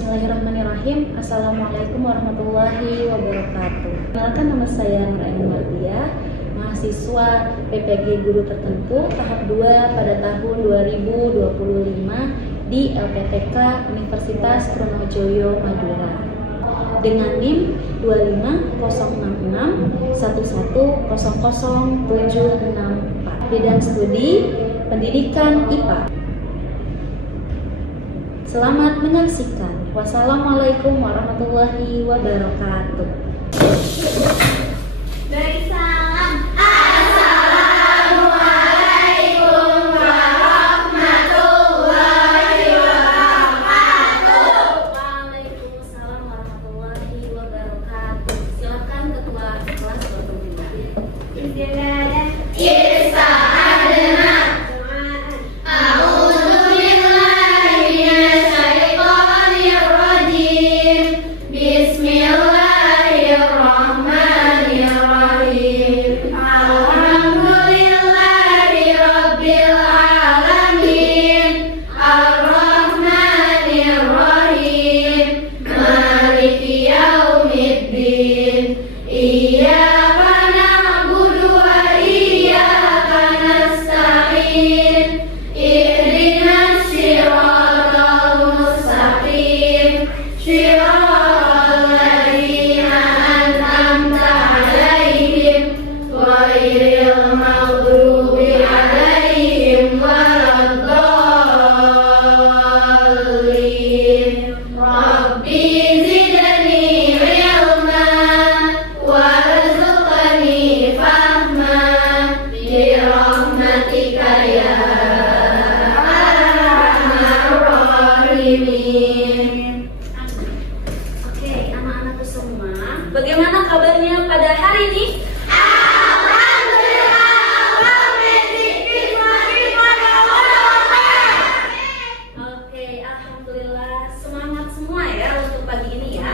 Bismillahirrahmanirrahim. Assalamualaikum warahmatullahi wabarakatuh. Perkenalkan, nama saya Nur Ainun Mardiah, mahasiswa PPG Guru Tertentu tahap 2 pada tahun 2025 di LPTK Universitas Trunojoyo Madura dengan NIM 2506111000764, bidang studi pendidikan IPA. Selamat menyaksikan. Wassalamualaikum warahmatullahi wabarakatuh. Dari salam. Assalamualaikum warahmatullahi wabarakatuh. Waalaikumsalam warahmatullahi wabarakatuh. Silakan ketua kelas bertemu. Oke, anak-anakku semua, bagaimana kabarnya pada hari ini? Oke, alhamdulillah, semangat semua ya untuk pagi ini ya.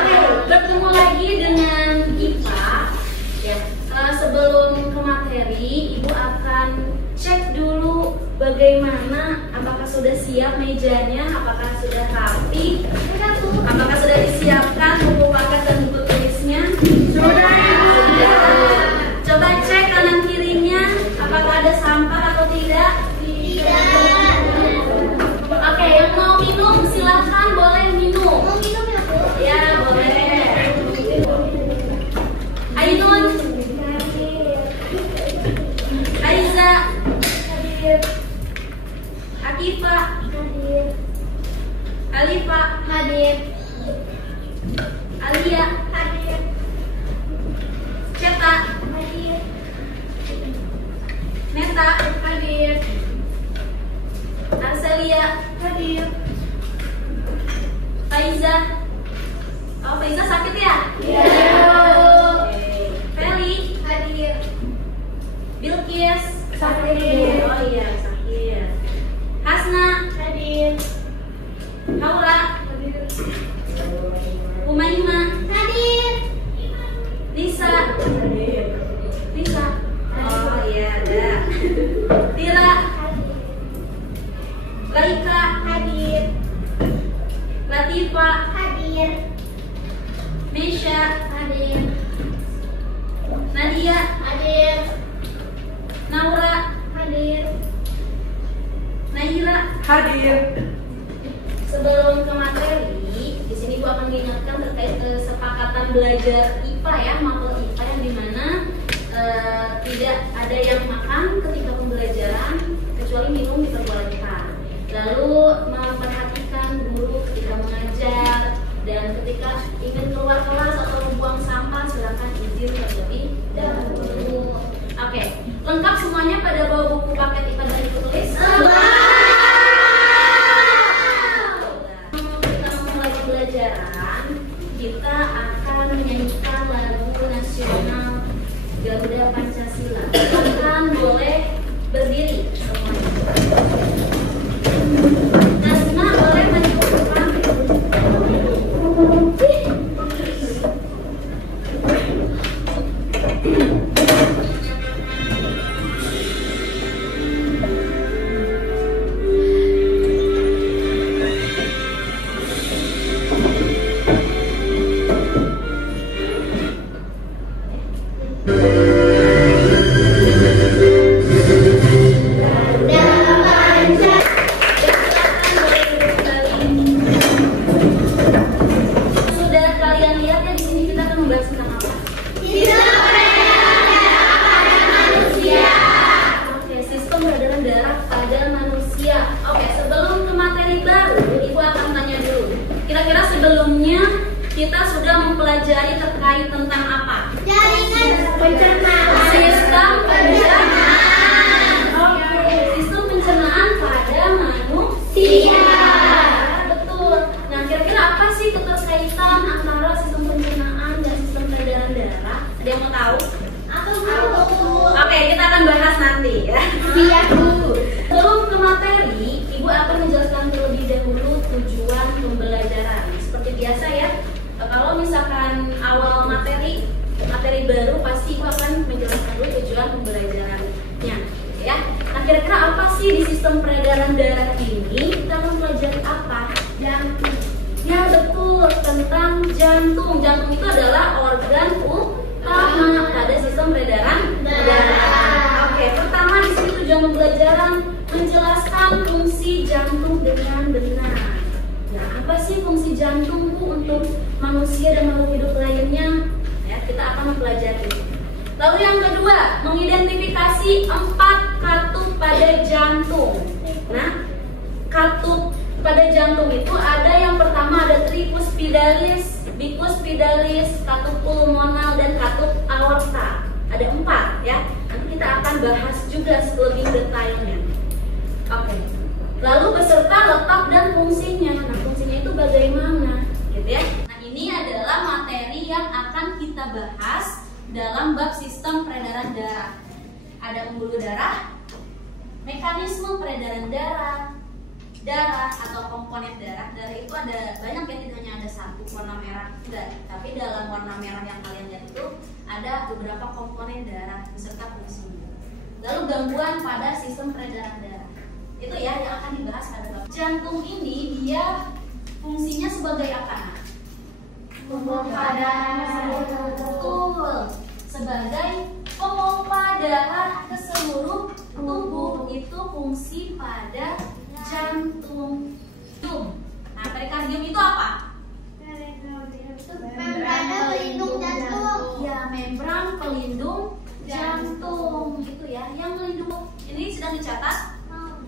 Oke, bertemu lagi dengan IPA ya. Sebelum ke materi, Ibu akan cek dulu bagaimana, apakah sudah siap mejanya, apakah sudah rapi, apakah sudah disiapkan buku paket dan buku tulisnya. Sudah. Coba cek kanan kirinya, apakah ada sampah atau tidak. Oke, yang mau minum silahkan, boleh minum. Ya, boleh. Ainun, Aiza, Akifa, Alifa, hadir. Alia, hadir. Ceta, hadir. Neta, hadir. Arselia, hadir. Faiza. Oh, Faiza sakit ya? Iya. Feli, hadir. Bilqis, hadir. Oh iya, sakit. Hasna, hadir. Haura, hadir. Umaima, hadir. Lisa, hadir. Lisa. Oh iya, ada. Tira, Laika, hadir. Latifa, hadir. Mesya, hadir. Nadia, hadir. Naura, hadir. Naila, hadir. Sebelum ke materi, di sini gua akan mengingatkan terkait kesepakatan belajar IPA ya, mapel IPA yang dimana tidak ada yang makan ketika pembelajaran kecuali minum diperbolehkan. Lalu memperhatikan guru ketika mengajar, dan ketika ingin keluar kelas atau membuang sampah silakan izin terlebih dahulu. Oke, lengkap semuanya pada bawa buku paket IPA dan buku tulis? Kita akan menyanyikan lagu nasional mempelajari terkait tentang apa? Jaringan pencernaan. Sistem pencernaan. Oke, sistem pencernaan pada manusia. Betul. Nah, kira-kira apa sih keterkaitan antara sistem pencernaan dan sistem peredaran darah? Ada yang mau tahu? Aku tahu. Oke, kita akan bahas nanti ya. Iya, Bu. Sebelum ke materi, Ibu akan menjelaskan terlebih dahulu tujuan pembelajaran. Seperti biasa ya, kalau misalkan awal materi baru, pasti Ibu akan menjelaskan dulu tujuan pembelajarannya ya. Nah, kira-kira apa sih di sistem peredaran darah ini? Kita akan mempelajari apa? Jantung. Ya betul, tentang jantung. Jantung itu adalah organ utama pada sistem peredaran darah. Oke, pertama di sini tujuan pembelajaran menjelaskan fungsi jantung dengan benar. Ya, apa sih fungsi jantung Bu untuk manusia dan makhluk hidup lainnya? Ya, kita akan mempelajari. Lalu yang kedua, mengidentifikasi 4 katup pada jantung. Nah, katup pada jantung itu ada yang pertama ada tricuspidalis, bicuspidalis, katup pulmonal dan katup aorta. Ada 4 ya. Nanti kita akan bahas juga lebih detailnya. Oke. Lalu beserta letak dan fungsinya. Nah, fungsinya itu bagaimana? Gitu ya. Nah, ini adalah materi yang akan kita bahas dalam bab sistem peredaran darah. Ada pembuluh darah, mekanisme peredaran darah atau komponen darah. Darah itu ada banyak ya, tidak hanya ada satu warna merah, enggak. Tapi dalam warna merah yang kalian lihat itu ada beberapa komponen darah beserta fungsinya. Lalu gangguan pada sistem peredaran darah. Itu ya yang akan dibahas pada bab. Jantung ini dia fungsinya sebagai apa? Pemompa darah. Betul. Sebagai pemompa darah ke seluruh tubuh. Itu fungsi pada jantung. Nah, perikardium itu apa? Membran pelindung jantung. Ya, membran pelindung jantung. Itu ya, yang melindungi. Ini sedang dicatat.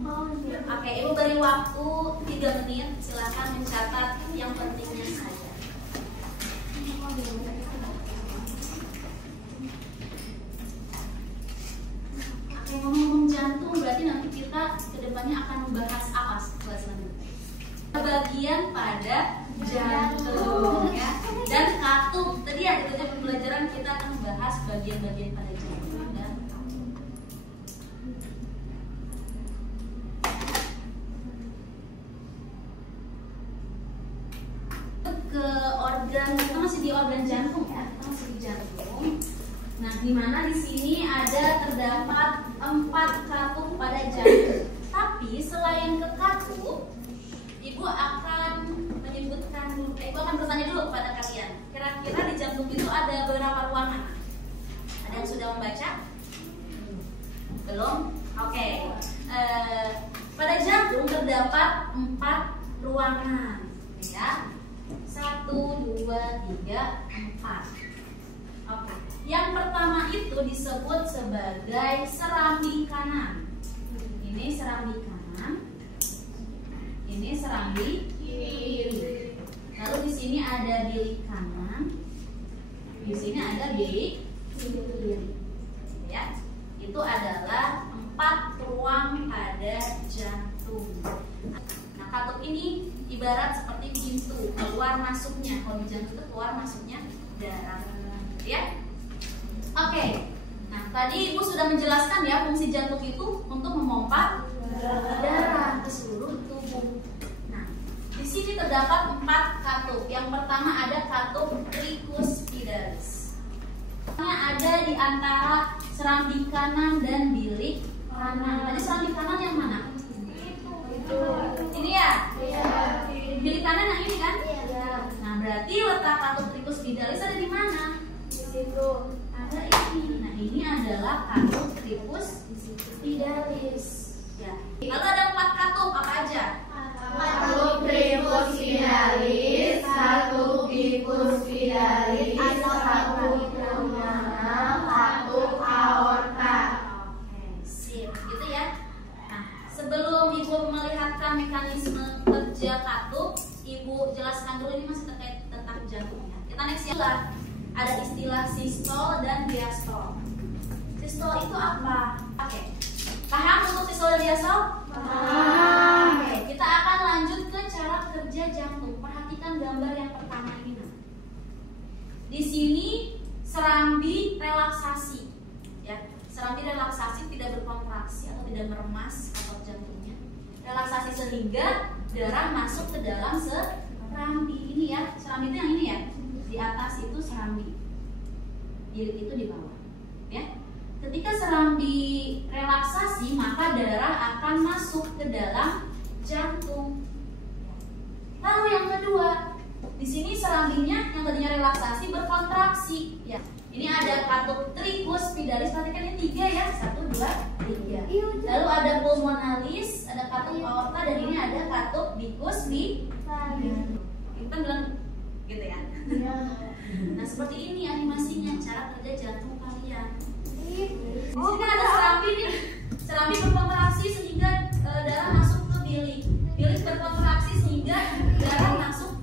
Oke, Ibu beri waktu 3 menit. Silakan mencatat yang pentingnya saja. Oke, ngomong jantung berarti nanti kita kedepannya akan membahas apa selanjutnya? Bagian pada jantung ya. Dan katup. Tadi ya di tujuan pembelajaran kita akan membahas bagian-bagian pada jantung dan katup. Ke organ, kita masih di organ jantung ya, kita masih di jantung. Nah, di mana di sini ada terdapat 4 katup pada jantung. Tapi selain ke katup, Ibu akan menyebutkan dulu, Ibu akan bertanya dulu kepada kalian. Kira-kira di jantung itu ada berapa ruangan? Ada yang sudah membaca? Belum? Oke. Pada jantung terdapat 4 ruangan, ya. 1, 2, 3, 4. Oke. Yang pertama itu disebut sebagai serambi kanan. Ini serambi kanan. Ini serambi kiri. Lalu di sini ada bilik kanan. Di sini ada bilik kiri. Ya. Itu adalah 4 ruang pada jantung. Nah, katup ini ibarat seperti pintu keluar masuknya. Kalau di jantung itu keluar masuknya darah, ya. Oke. Nah, tadi Ibu sudah menjelaskan ya fungsi jantung itu untuk memompa darah ke seluruh tubuh. Nah, di sini terdapat 4 katup. Yang pertama ada katup tricuspidalis. Ada di antara serambi kanan dan bilik kanan. Tadi serambi kanan yang mana? Ini ya? Iya. Bilik kanan yang ini kan? Iya. Nah, berarti letak katup tricuspidalis ada di mana? Di situ. Ada ini. Nah, ini adalah katup tricuspidalis. Ya. Lalu ada 4 katup apa aja? Katup tricuspidalis, katup bicuspidalis, katup pulmonal, katup aorta. Oke, sip. Gitu ya. Nah, sebelum Ibu melihatkan mekanisme kerja katup, Ibu jelaskan dulu ini masih terkait tentang jantung ya. Kita next ya. Ada istilah sistol dan diastol. Sistol itu apa? Oke. Paham untuk sistol dan diastol? Paham. Oke, kita akan lanjut ke cara kerja jantung. Perhatikan gambar yang pertama ini. Di sini serambi relaksasi. Ya, serambi relaksasi tidak berkontraksi atau tidak meremas otot jantungnya. Relaksasi sehingga darah masuk ke dalam serambi ini ya. Serambi itu yang ini ya. Di atas itu serambi, bilik itu di bawah. Ya, ketika serambi relaksasi maka darah akan masuk ke dalam jantung. Lalu yang kedua, di sini serambinya yang tadinya relaksasi berkontraksi. Ya, ini ada katup tricuspidalis. Perhatikan ini 3 ya, 1, 2, 3. Lalu ada pulmonalis, ada katup aorta, dan ini ada katup bicuspidis. Kita bilang gitu ya. Nah, seperti ini animasinya cara kerja jantung kalian. Di sini kan ada serambi nih. Serambi berkontraksi sehingga darah masuk ke bilik. Bilik berkontraksi sehingga darah masuk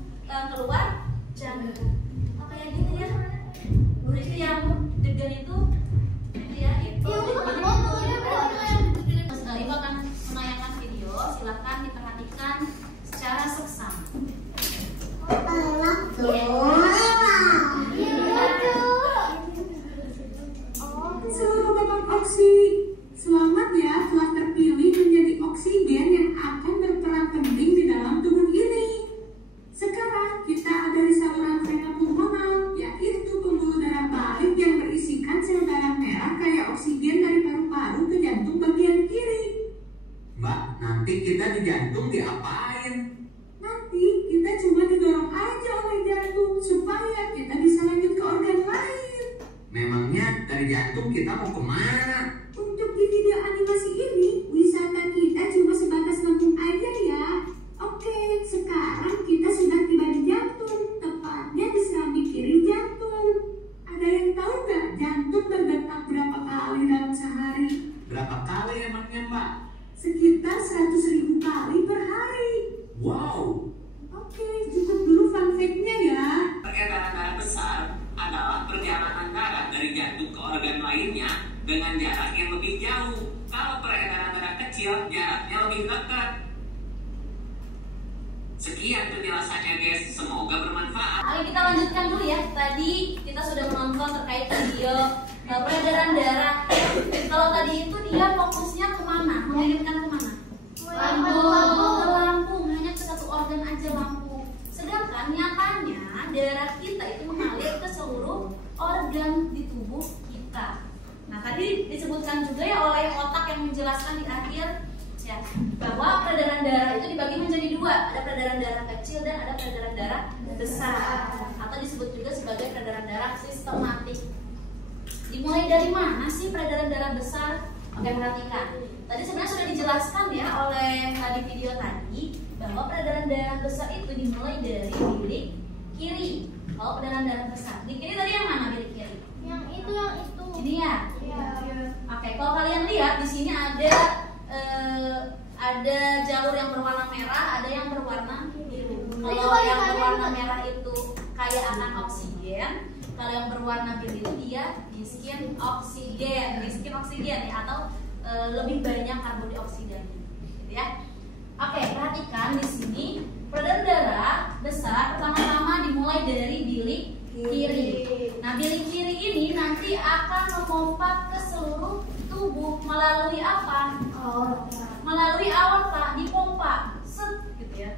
keluar jantung. Oh, kayak gitu ya. Itu yang degan itu ya itu. Ibu akan menayangkan video. Silakan diperhatikan secara seksama. Seluruh teman oksi, selamat ya telah terpilih menjadi oksigen yang akan berperan penting di dalam tubuh ini. Sekarang kita ada di saluran vena pulmonal, yaitu pembuluh darah balik yang berisikan sel darah merah kayak oksigen dari paru-paru ke jantung bagian kiri. Mbak, nanti kita di jantung diapain? Nanti kita cuma didorong aja oleh jantung supaya kita bisa lanjut ke organ lain. Memangnya dari jantung kita mau kemana? Untuk di video animasi ini, wisata kita cuma sebatas lambung aja ya. Oke, sekarang kita sudah tiba di jantung, tepatnya di serambi kiri jantung. Ada yang tahu nggak jantung berdetak berapa kali dalam sehari? Berapa kali emangnya, Mbak? Sekitar 100.000 kali per hari. Wow! Oke, cukup dulu fun fact-nya ya. Peredaran darah besar adalah perjalanan darah dari jantung ke organ lainnya dengan jarak yang lebih jauh. Kalau peredaran darah kecil, jaraknya lebih dekat. Sekian penjelasannya guys, semoga bermanfaat. Oke, kita lanjutkan dulu ya. Tadi kita sudah menonton terkait video peredaran darah. Kalau tadi itu dia fokusnya kemana? Mengirimkan kemana? Ke lambung, hanya ke satu organ aja lambung. Sedangkan nyatanya darah kita itu mengalir ke seluruh organ di tubuh kita. Nah, tadi disebutkan juga ya oleh otak yang menjelaskan di akhir ya, bahwa peredaran darah itu dibagi menjadi 2. Ada peredaran darah kecil dan ada peredaran darah besar, atau disebut juga sebagai peredaran darah sistematik. Dimulai dari mana sih peredaran darah besar? Oke, perhatikan. Tadi sebenarnya sudah dijelaskan ya oleh tadi video tadi bahwa peredaran darah besar itu dimulai dari bilik kiri. Kalau peredaran darah besar, bilik kiri tadi yang mana bilik kiri? Yang itu. Ini ya. Oke, kalau kalian lihat di sini ada jalur yang berwarna merah, ada yang berwarna biru. Kalau yang berwarna merah itu kaya akan oksigen, kalau yang berwarna biru itu dia miskin oksigen ya, atau lebih banyak karbon dioksidannya, gitu ya. Oke, perhatikan di sini peredaran darah besar pertama-tama dimulai dari bilik kiri. Nah, bilik kiri ini nanti akan memompa ke seluruh tubuh melalui apa? Melalui aorta, dipompa, gitu ya.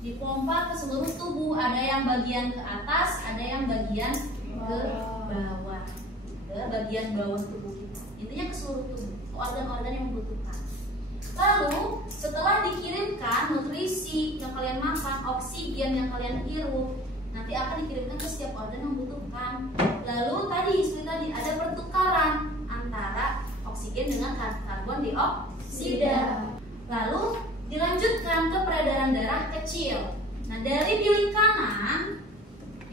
Dipompa ke seluruh tubuh. Ada yang bagian ke atas, ada yang bagian ke bawah, ke bagian bawah tubuh kita. Intinya ke seluruh tubuh, ke organ-organ yang membutuhkan. Lalu setelah dikirimkan nutrisi yang kalian makan, oksigen yang kalian hirup, nanti akan dikirimkan ke setiap organ yang membutuhkan. Lalu seperti tadi ada pertukaran antara oksigen dengan karbon dioksida. Lalu dilanjutkan ke peredaran darah kecil. Nah, dari bilik kanan,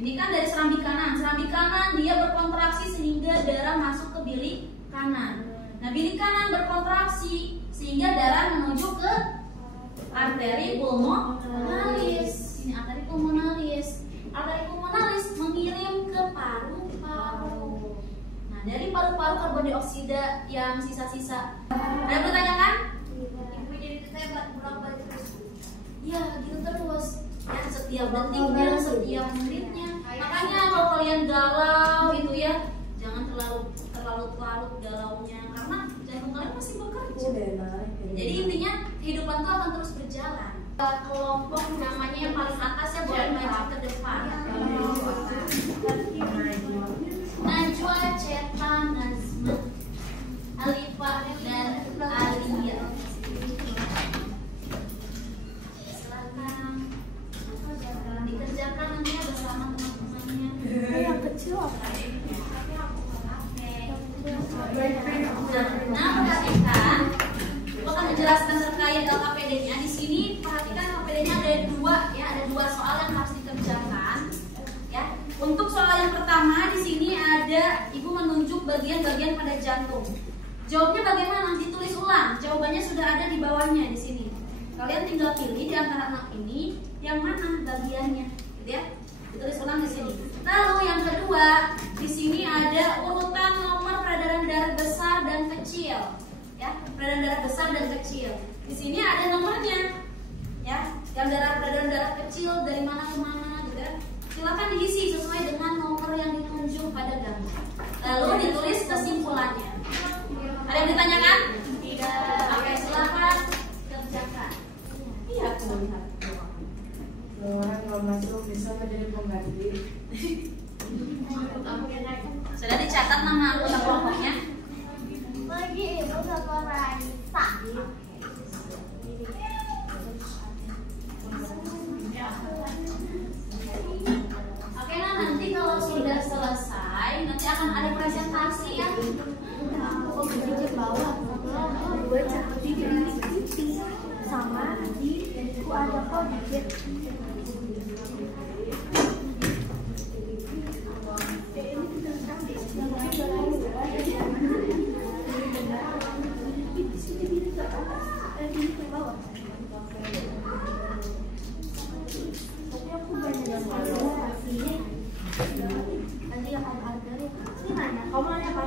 ini kan dari serambi kanan. Serambi kanan dia berkontraksi sehingga darah masuk ke bilik kanan. Nah, bilik kanan berkontraksi sehingga darah menuju ke arteri pulmonalis. Ini arteri pulmonalis. Arteri pulmonalis mengirim genosida yang sisa-sisa. Ada pertanyaan? Ibu jadi kita buat bolak-balik terus. Iya, gitu terus. Ya, setiap detiknya, setiap menitnya. Makanya kalau kalian galau itu ya, jangan terlalu galaunya, karena jantung kalian masih bekerja. Jadi intinya kehidupan itu akan terus berjalan. Kelompok namanya yang paling atas ya, boleh maju ke depan. Najwa, Ceta, Nazma, Alifa, dan Alia. Silakan dikerjakan nanti bersama teman-temannya. Yang kecil apa? Nah, perhatikan, aku akan menjelaskan terkait LKPD-nya. Di sini perhatikan LKPD-nya ada dua soal yang harus dikerjakan. Ya, untuk soal yang pertama di sini ada ibu menunjuk bagian-bagian pada jantung. Jawabnya bagaimana? Ditulis ulang. Jawabannya sudah ada di bawahnya di sini. Kalian tinggal pilih di antara anak ini yang mana bagiannya, gitu ya. Ditulis ulang di sini. Lalu yang kedua, di sini ada urutan nomor peredaran darah besar dan kecil. Ya, peredaran darah besar dan kecil. Di sini ada nomornya. Ya, yang peredaran darah kecil dari mana ke mana gitu ya. Silakan diisi sesuai dengan nomor yang ditunjuk pada gambar. Lalu ditulis kesimpulannya. Ada yang ditanyakan? Tidak. Oke, silakan kerjakan. Iya, aku melihat. Orang kalau masuk bisa menjadi pengganti. Sudah dicatat nama anggota kelompoknya? Lagi ibu sama Raisa. Oke, nah nanti kalau sudah selesai, nanti akan ada presentasi ya. Aku di bawah. Gue cari di sama di aku ada kok dikit. Nanti akan ada ini nanya, kamu nanya apa?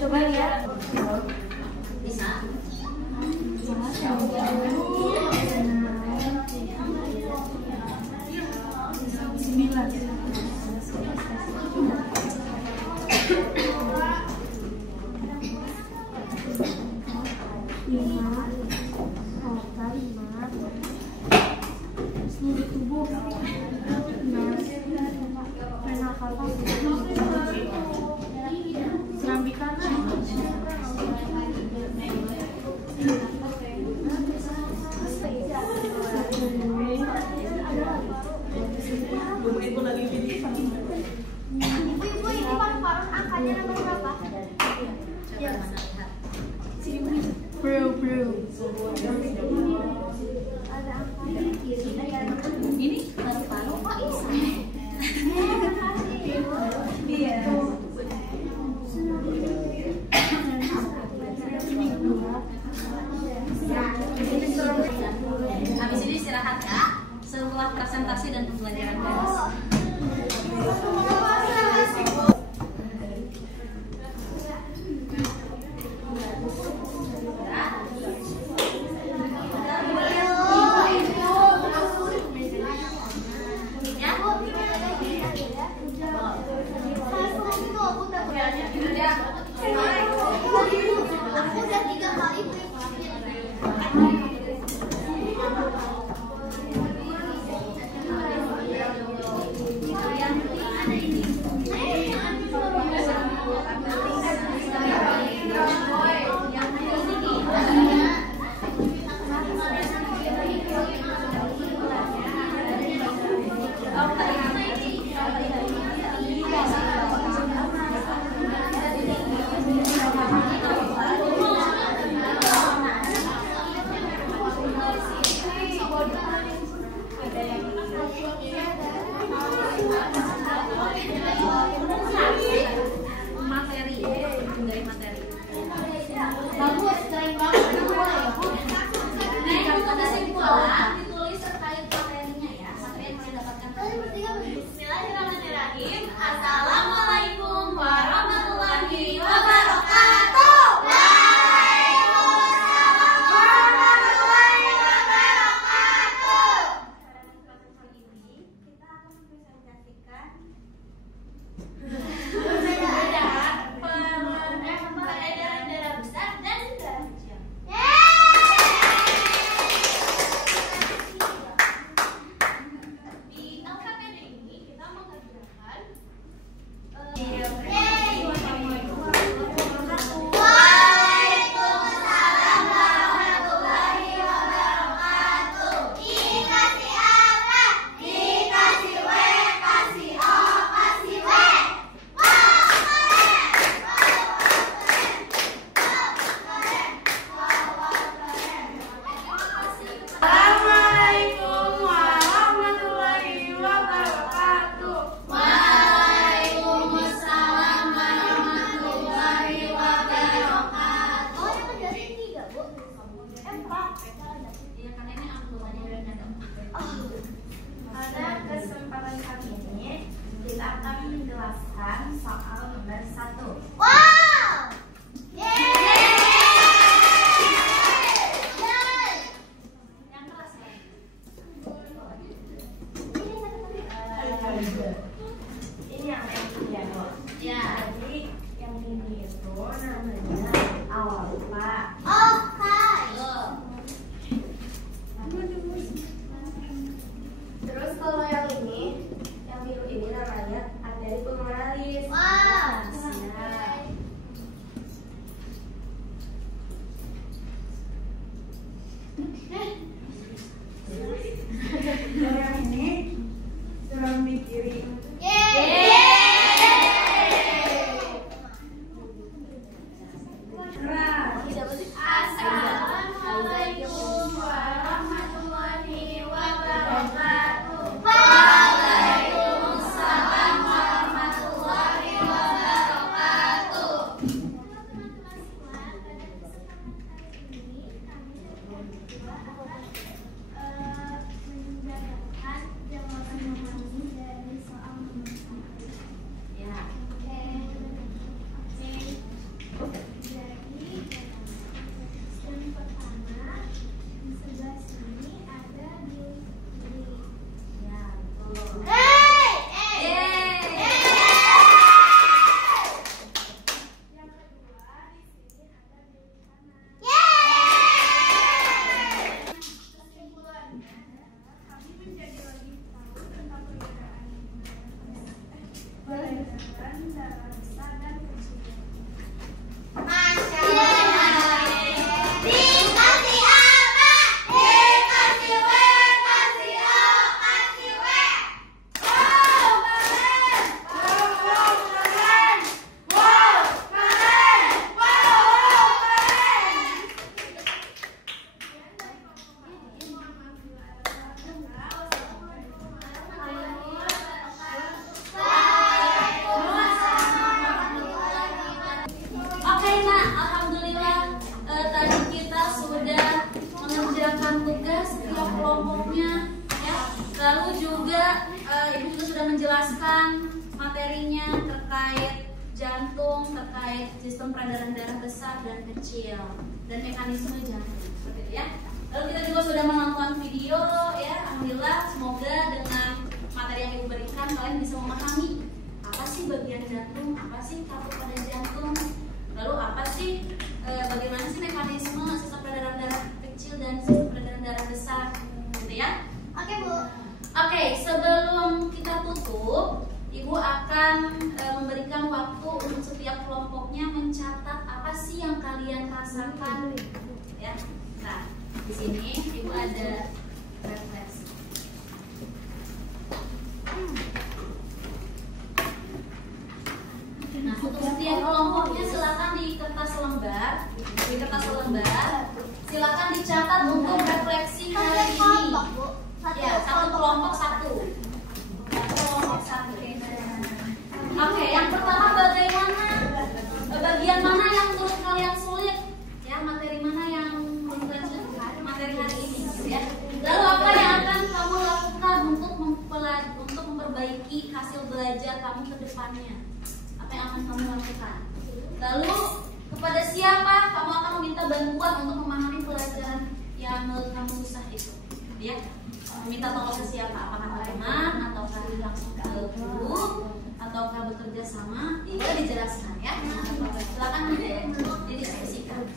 Coba lihat. Bisa? Seluruh tubuh. Serambi kanan. Ibu lagi gini. Ibu ini paru-paru angkanya nomor berapa? Coba mana lihat. Bro. Ini paru-paru kok bisa? Iya. Habis ini istirahat ya. Setelah presentasi dan pembelajaran beres. Aku udah 3 kali Materi dari materi. bagus, keren banget. untuk kesimpulan ditulis terkait materinya ya, materi yang kalian dapatkan. Bismillahirrahmanirrahim. Assalamualaikum warahmatullahi wabarakatuh. Pada kesempatan kali ini kita akan menjelaskan soal nomor 1. Wow! Yang keras ya. Ini yang ya, Bu. Ya. Jadi yang ini itu namanya alfa. Terus kalau yang ini, yang biru ini namanya arteri pulmonalis. Wow. Nah, yang ini serambi kiri. Assalamualaikum warahmatullahi wabarakatuh. Waalaikumsalam warahmatullahi wabarakatuh. Ya. Ya, betul. Oke Nak, alhamdulillah tadi kita sudah mengerjakan tugas setiap kelompoknya ya. Lalu juga Ibu juga sudah menjelaskan materinya terkait jantung, terkait sistem peredaran darah besar dan kecil dan mekanisme jantung seperti itu ya. Lalu kita juga sudah menonton video ya. Alhamdulillah, semoga dengan materi yang Ibu berikan kalian bisa memahami apa sih bagian jantung, apa sih katup pada jantung. Lalu apa sih, bagaimana sih mekanisme sistem peredaran darah kecil dan sistem peredaran darah besar, gitu ya? Oke, Bu. Oke, sebelum kita tutup, Ibu akan memberikan waktu untuk setiap kelompoknya mencatat apa sih yang kalian rasakan, ya? Nah, di sini Ibu ada refleksi. Nah, untuk setiap kelompoknya silakan di kertas lembar, silakan dicatat untuk refleksi hari ini. Ya, satu kelompok satu. Oke, yang pertama bagaimana? Bagian mana yang menurut kalian sulit? Ya, materi mana yang kamu ke depannya. Apa yang akan kamu lakukan? Lalu kepada siapa kamu akan meminta bantuan untuk memahami pelajaran yang menurut kamu susah itu? Ya, minta tolong ke siapa? Apakah teman, ataukah langsung ke guru, ataukah bekerja sama? Tidak dijelaskan ya. Silakan didiskusikan.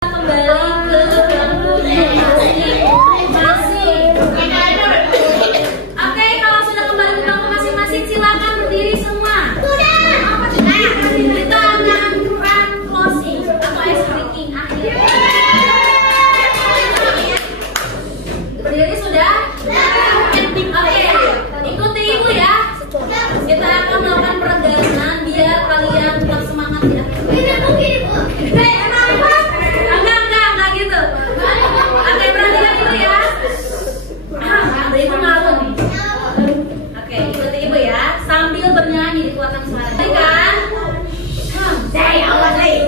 Kembali ke bangkunya masing-masing. Oke, kalau sudah kembali ke bangku masing-masing, silakan berdiri semua. Kita akan closing atau ice breaking akhir. Berdiri sudah? Oke, ikuti ibu ya. Kita akan melakukan peregangan biar kalian tetap semangat ya. Enggak gitu. Oke, perhatikan ibu ya. Ada ibu malu nih. Oke, ikuti ibu ya. Sambil bernyanyi dikeluarkan suara. Kan? Saya awas nih.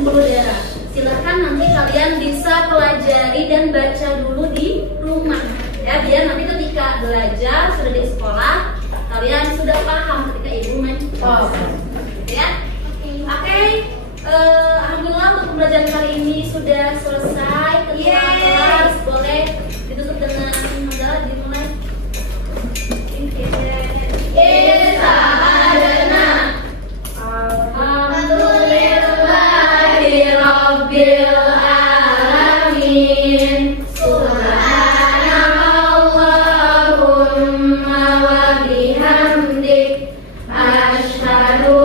2, 3. Silahkan nanti kalian bisa pelajari dan baca dulu di rumah ya, biar nanti ketika belajar sudah di sekolah kalian sudah paham ketika ibu main ya. Oke. Alhamdulillah untuk pembelajaran kali ini sudah selesai. Ketua kelas boleh ditutup dengan hamdalah, dimulai. Rabbil alamin. Subhanallahumma wa bihamdik, asyhadu